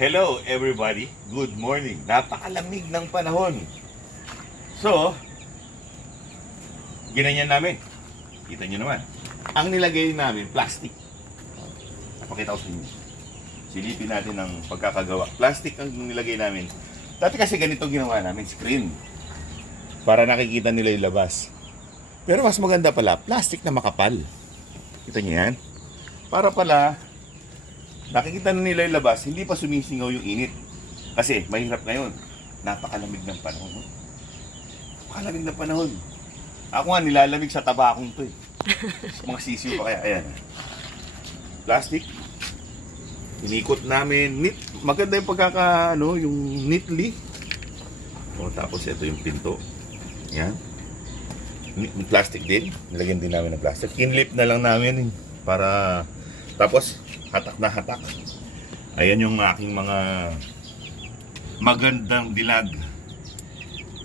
Hello everybody, good morning. Napakalamig ng panahon. So, ginanyan namin. Kita nyo naman. Ang nilagay namin, plastic. Napakita ko sa inyo. Silipin natin ang pagkakagawa. Plastic ang nilagay namin. Dati kasi ganito ginawa namin, screen. Para nakikita nila yung labas. Pero mas maganda pala, plastic na makapal. Kita nyo yan? Para pala, nakikita na nila yung labas, hindi pa sumisingaw yung init. Kasi mahirap ngayon. Napakalamig ng panahon. No? Napakalamig ng panahon. Ako nga nilalamig sa tabakong to eh. Mga sisiyo pa kaya. Ayan. Plastic. Inikot namin. Neat. Maganda yung yung neatly. O, tapos ito yung pinto. Ayan. Plastic din. Nilagyan din namin ng plastic. Kinlip na lang namin para tapos hatak na hatak. Ayan yung aking mga magandang dilag.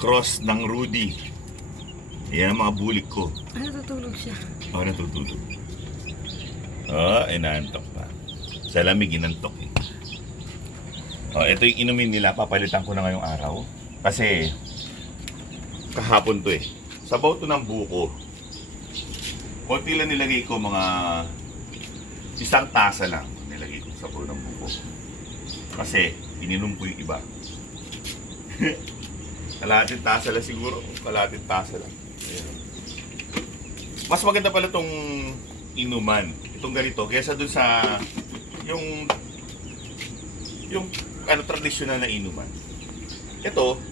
Cross ng Rudy. Ayan ang mga bulik ko. Natutulog siya. Oo, natutulog. Inaantok pa. Sa lamig, inantok eh. Ito yung inumin nila. Papalitan ko na ngayong araw. Kasi kahapon to eh. Sabaw to ng buko. Konti lang nilagay ko, mga isang tasa lang nilagay ko sa sabaw ng buko. Kasi ininom ko yung iba. Kalahating tasa lang siguro. Kalahating tasa lang. Ayan. Mas maganda pala itong inuman. Itong ganito. Kaysa dun sa yung traditional na inuman. Ito,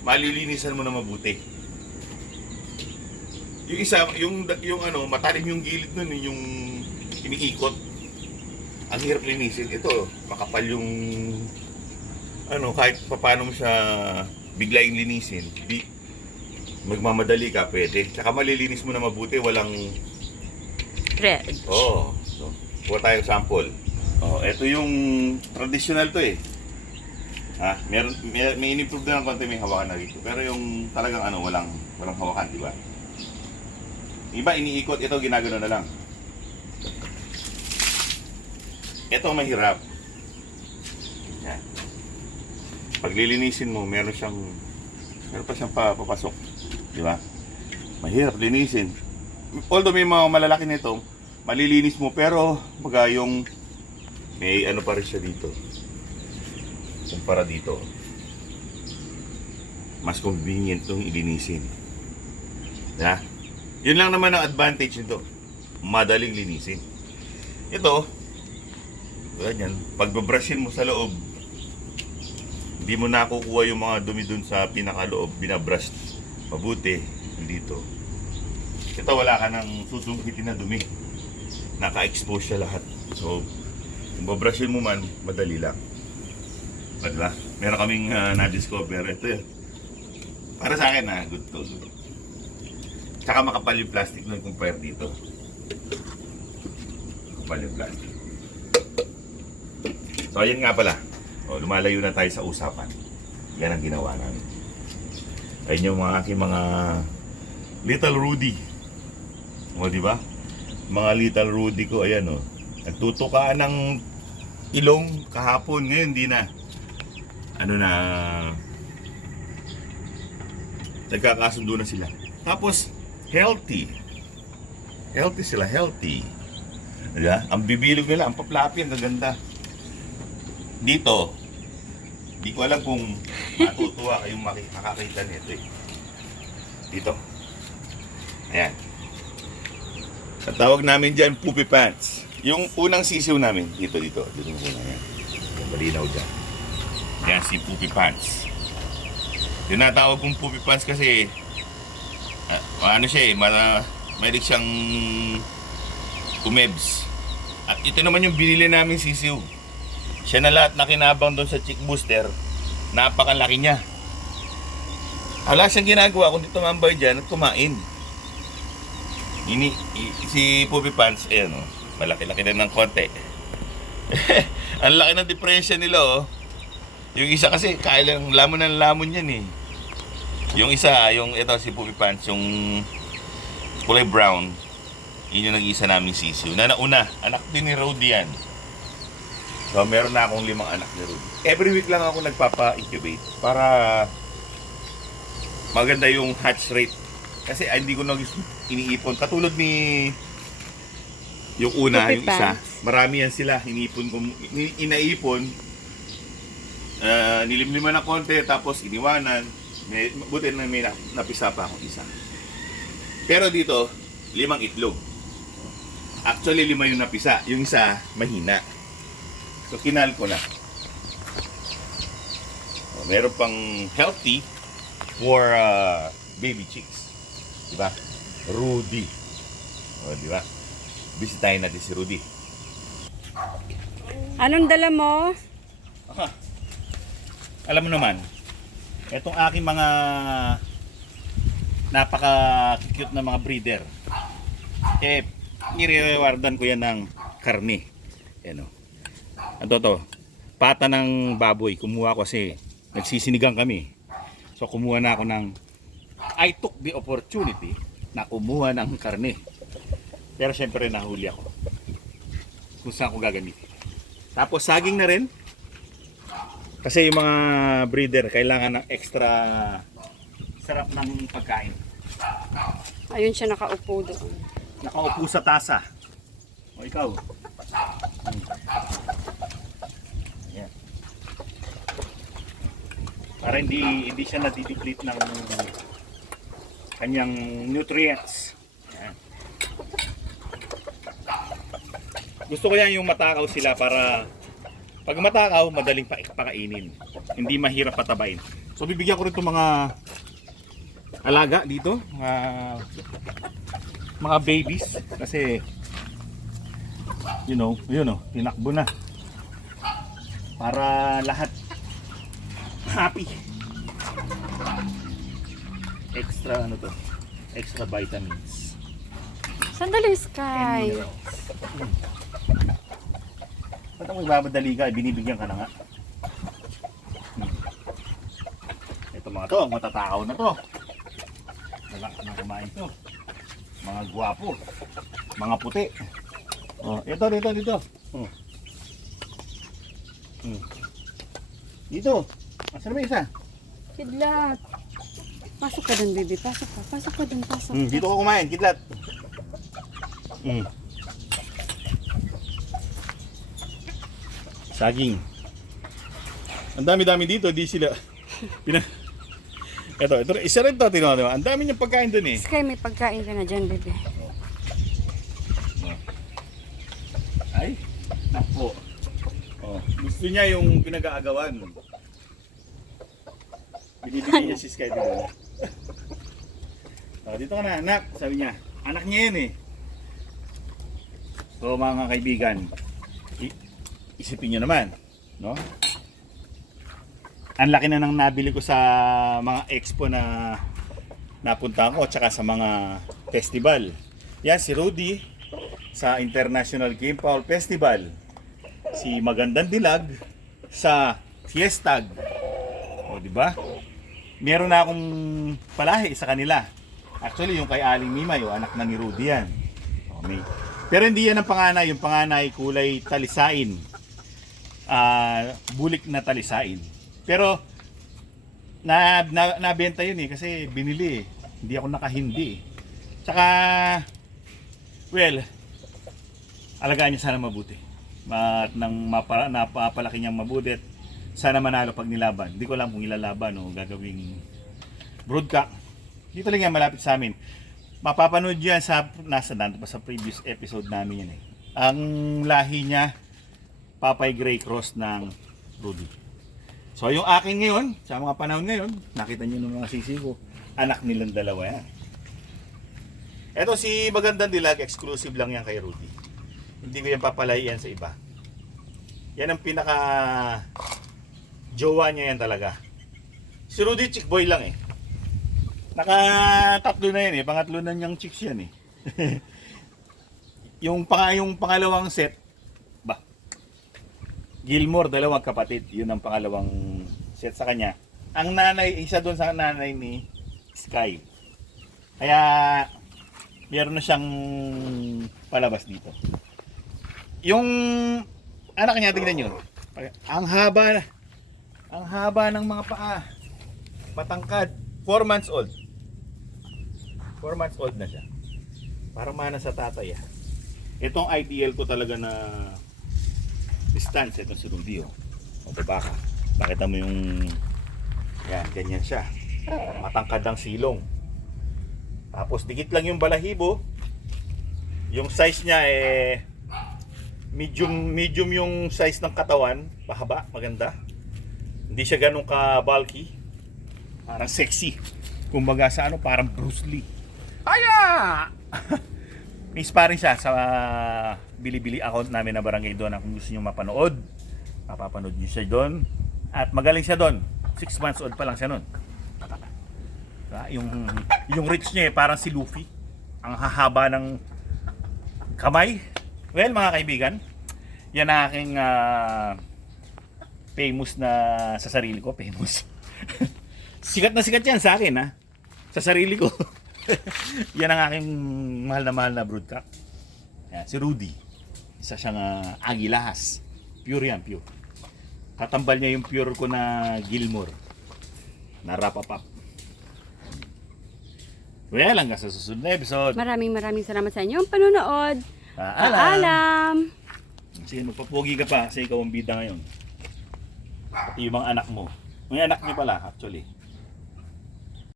malilinisan mo na mabuti. Yung isa, matalim yung gilid nun, yung iniikot. Ang hirap linisin. Ito, makapal yung kahit paano mo siya biglaing linisin, magmamadali ka, pwede. Tsaka malilinis mo na mabuti, walang Red. So, kuha tayong sample. Ito yung traditional to eh. May in-improve na ng konti, may hawakan na rito. Pero yung talagang walang hawakan, di ba? Iba iniikot, ito ginagano na lang. Ito mahirap. Yan. Paglilinisin mo, meron pa siyang papasok. Di ba? Mahirap linisin. Although may mga malalaki nito, malilinis mo, pero may pa rin siya dito. Kumpara dito. Mas convenient itong ilinisin. Yeah. Yun lang naman ang advantage nito. Madaling linisin. Ito, ganyan, pagbabrushin mo sa loob, hindi mo nakukuha yung mga dumi dun sa pinakaloob, binabrush mabuti dito. Ito wala ka nang susungkitin na dumi. Naka-expose siya lahat. So, kung babrushin mo man, madali lang. Diba? Meron kaming na-discover. Ito yun. Para sa akin good to. Tsaka makapal yung plastic nun compare dito. Makapal yung plastic. So, ayan nga pala. Lumalayo na tayo sa usapan. Yan ang ginawa namin. Ayun yung aking mga Little Rudy. Diba? Mga Little Rudy ko, ayan nagtutukaan ng ilong kahapon. Ngayon, di na. Nagkakasundo na sila. Tapos, healthy. Healthy sila, healthy. Diba? Ang bibilog nila, ang paplapi, ang gaganda. Dito, di ko alam kung matutuwa kayong makakita nito eh. Dito. Ayan. Ang tawag namin dyan, poopy pants. Yung unang sisiw namin, dito muna yan. Malinaw dyan. Yan si poopy pants. Yung natawag kong poopy pants kasi mayroon siyang umebs. At ito naman yung binili namin sisiw. Siya na lahat na kinabang doon sa chick booster. Napakalaki niya. Wala siyang ginagawa kundi tumambay dyan at kumain. Si Poopy Pants, malaki-laki na ng konti. Ang laki ng diferensya nila Yung isa kasi, kaya lang lamon yan eh. Yung isa, ito si Poopy Pants, yung kulay brown, yun yung nag-iisa namin sisiw. Na nauna, anak din ni Rody yan. So, meron na akong 5 anak ni Rudy. Every week lang ako nagpapa-incubate para maganda yung hatch rate. Kasi hindi ko na iniipon. Katulad ni yung una, Puppy yung isa. pants. Marami yan sila. Inaipon. Nilimliman ng konti, tapos iniwanan. Buti na may napisa pa akong isa. Pero dito, 5 itlog. Actually, 5 yung napisa. Yung isa, mahina. So, kinal ko na. Meron pang healthy for baby chicks. Diba? Rudy. Diba? Bisitahin natin si Rudy. Anong dala mo? Alam mo naman, itong aking mga napaka-cute na mga breeder, nire-rewardan ko yan ng karne. Yan o. Ito to, pata ng baboy. Kumuha ko kasi nagsisinigang kami. So kumuha na ako ng, I took the opportunity na kumuha ng karne. Pero syempre nahuli ako kung saan ko gagamitin. Tapos saging na rin. Kasi yung mga breeder kailangan ng extra sarap ng pagkain. Ayun siya nakaupo doon. Nakaupo sa tasa. O ikaw. Ayan. Para hindi siya nadideplete ng kanyang nutrients. Ayan. Gusto ko yan yung matakaw sila para pag matakaw, madaling pakainin. Hindi mahirap patabain. So bibigyan ko rin itong mga alaga dito, mga babies, kasi yun o, tinakbo na para lahat happy. Extra extra vitamins Sandali, and Sky. minerals. Ba't ako ibamadali ka, binibigyan ka na nga. Ito mga to, matatakaw na to. Malakas na kumain to. Mga gwapo. Mga puti. Oh, dito. Oh. Dito. Asan na ba isa? Kidlat. Pasok ka dun, baby. Pasok ka dun. Dito ko kumain, kidlat. Saging. Ang dami-dami dito, di sila. Ito, isa rin to, tinawa, diba? Ang dami niyang pagkain dun eh. Sky, may pagkain ka na dyan, baby. Ay, napo. Oh, gusto niya yung pinag-aagawan. Binibigyan niya si Sky dito. Oh, dito ka na, anak, sabi niya. Anak niya yun eh. So mga kaibigan, isipin niyo naman, no? Ang laki na nang nabili ko sa mga expo na napunta ko, tsaka sa mga festival. Yan, si Rudy sa International Game Fowl Festival. Si Magandang Dilag sa Fiestag. O, di ba? Meron na akong palahi sa kanila. Actually, yung kay Aling Mimay, yung anak na ni Rudy yan. Okay. Pero hindi yan ang panganay. Yung panganay, kulay talisain. Bulik na talisain. Pero, nabenta yun eh, kasi binili eh. Hindi ako nakahindi eh. Tsaka, well, alagaan niya sana mabuti. At nang napapalaki niyang mabuti, sana manalo pag nilaban. Hindi ko alam kung ilalaban o gagawing broadcast. Dito lang yan, malapit sa amin. Mapapanood yan sa, nasa dito pa sa previous episode namin yan eh. Ang lahi niya, Papay Gray Cross ng Rudy. So yung akin ngayon, sa mga panahon ngayon, nakita niyo ng mga sisi ko, anak nilang dalawa yan. Eto si Magandang Dilag, exclusive lang yan kay Rudy. Hindi ko yan papalayan sa iba. Yan ang pinaka jowa niya yan talaga. Si Rudy chick boy lang eh. Naka-tatlo na yan eh, pangatlo na niyang chicks yan eh. yung pangalawang set, Gilmore, dalawang kapatid. Yun ang pangalawang set sa kanya. Ang nanay, isa doon sa nanay ni Sky. Kaya, meron na siyang palabas dito. Yung anak niya, tingnan nyo. Ang haba ng mga paa. Matangkad. 4 months old. 4 months old na siya. Parang mana sa tatay ah. Itong ideal ko talaga na distance. Itong si Rudy oh. O diba ka? Nakita mo yung yan, ganyan siya. Matangkad ang silong. Tapos dikit lang yung balahibo. Yung size niya medium yung size ng katawan, pahaba, maganda. Hindi siya ganun ka bulky. Parang sexy. Kumbaga sa parang Bruce Lee. Aya! May sparring siya sa Bilibili account namin na Barangay Dona. Kung gusto niyo mapanood, mapapanood niyo siya doon. At magaling siya doon. 6 months old pa lang siya noon. Yung reach niya parang si Luffy. Ang hahaba ng kamay. Well, mga kaibigan, yan ang aking famous na sa sarili ko. Famous. Sikat na sikat yan sa akin, ha? Sa sarili ko. Yan ang aking mahal na broodcock. Yan, si Rudy. Isa siyang agilahas. Pure yan, pure. Katambal niya yung pure ko na Gilmore. Na wrap-up. Well, hanggang sa susunod na episode. Maraming salamat sa inyong panonood. Paalam! Paalam! Sige, magpapogi ka pa kasi ikaw ang bida ngayon. Pati yung mga anak mo. May anak niyo pala, actually.